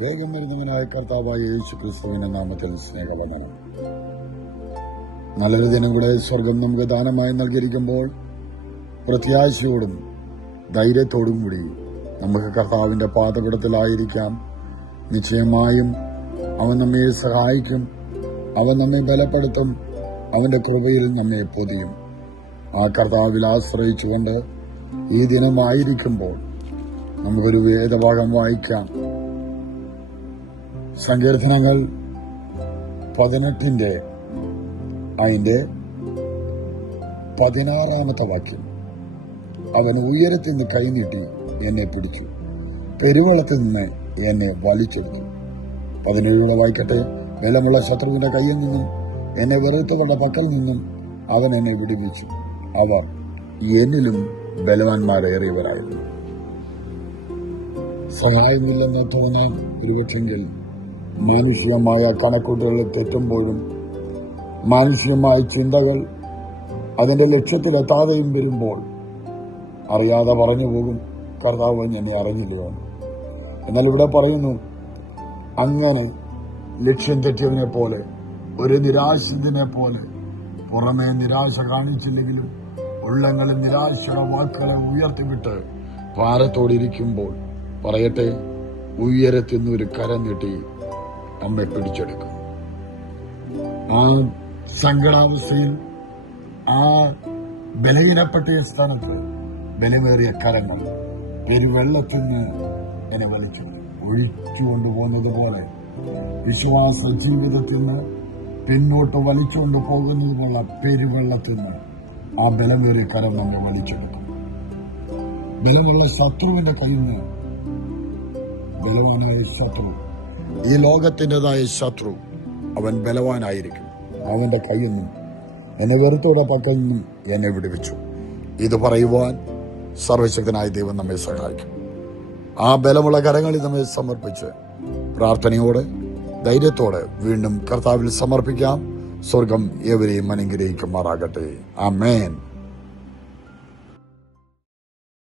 വേഗം വരുന്നവനായ കർത്താവായ യേശു ക്രിസ്തുവിന്റെ നാമത്തിൽ സ്നേഹവന്ദനം. നല്ലൊരു ദിനം കൂടെ സ്വർഗം നമുക്ക് ദാനമായി നൽകിയിരിക്കുമ്പോൾ പ്രത്യാശയോടും ധൈര്യത്തോടും കൂടി നമുക്ക് കർത്താവിന്റെ പാദപീഠത്തിലായിരിക്കാം. നിശ്ചയമായും അവൻ നമ്മെ സഹായിക്കും, അവൻ നമ്മെ ബലപ്പെടുത്തും, അവന്റെ കൃപയിൽ നമ്മെ പൊതിയും. ആ കർത്താവിൽ ആശ്രയിച്ചുകൊണ്ട് ഈ ദിനമായിരിക്കുമ്പോൾ നമുക്കൊരു വേദഭാഗം വായിക്കാം. സങ്കീർത്തനങ്ങൾ 18 അതിന്റെ 16 വാക്യം. അവൻ ഉയരത്തിൽ നിന്ന് കൈനീട്ടി എന്നെ പിടിച്ചു, പെരുവെള്ളത്തിൽ നിന്ന് എന്നെ വലിച്ചെടുത്തു. 17 വായിക്കട്ടെ. ബലമുള്ള ശത്രുവിന്റെ കയ്യിൽ നിന്നും എന്നെ വെറുത്തവരുടെ പക്കൽ നിന്നും അവൻ എന്നെ വിടുവിച്ചു. അവർ എന്നിലും ബലവാന്മാരേറിയവരായിരുന്നു. സഹായമില്ലെന്ന് തോന്നാൻ ഒരുപക്ഷെങ്കിൽ മാനുഷികമായ കണക്കൂട്ടുകളിൽ തെറ്റുമ്പോഴും മാനുഷികമായ ചിന്തകൾ അതിന്റെ ലക്ഷ്യത്തിലെത്താതെയും വരുമ്പോൾ അറിയാതെ പറഞ്ഞു പോകും, കർത്താവ് എന്നെ അറിഞ്ഞില്ലയോ. എന്നാൽ ഇവിടെ പറയുന്നു, അങ്ങനെ ലക്ഷ്യം തെറ്റിയവനെ പോലെ, ഒരു നിരാശിതനെ പോലെ, പുറമേ നിരാശ കാണിച്ചില്ലെങ്കിലും ഉള്ളങ്ങളിൽ നിരാശയുടെ വാക്കുകളെ ഉയർത്തിവിട്ട് ഭാരത്തോടിരിക്കുമ്പോൾ പറയട്ടെ, ഉയരത്തിൽ നിന്ന് ഒരു കരം നീട്ടി നമ്മെ പിടിച്ചെടുക്കും. ആ സങ്കടാവസ്ഥയിൽ, ആ ബലഹീനപ്പെട്ട സ്ഥാനത്ത് ബലമേറിയ കരങ്ങൾ പെരുവെള്ളത്തിൽ നിന്ന് എന്നെ വലിച്ചു ഒഴിച്ചുകൊണ്ടുപോകുന്നത് പോലെ വിശ്വാസ ജീവിതത്തിൽ നിന്ന് പിന്നോട്ട് വലിച്ചുകൊണ്ട് പോകുന്നതുമുള്ള പെരുവെള്ളത്തിൽ നിന്ന് ആ ബലമേറിയ കരം നമ്മെ വലിച്ചെടുക്കും. ബലമുള്ള ശത്രുവിന്റെ കയ്യിൽ നിന്ന് ബലവാനായ ശത്രു, ഈ ലോകത്തിൻ്റെതായ ശത്രു, അവൻ ബലവാനായിരിക്കും. അവന്റെ കയ്യിൽ നിന്നും എന്നെ വെറുത്തോടെ പക്കൽ നിന്നും എന്നെ വിടുവിച്ചു. ഇത് പറയുവാൻ സർവശക്തനായ ദൈവം നമ്മെ സഹായിക്കും. ആ ബലമുള്ള കരങ്ങളിൽ നമ്മെ സമർപ്പിച്ച് പ്രാർത്ഥനയോടെ ധൈര്യത്തോടെ വീണ്ടും കർത്താവിൽ സമർപ്പിക്കാം. സ്വർഗം ഏവരെയും അനുഗ്രഹിക്കുമാറാകട്ടെ. ആമേൻ.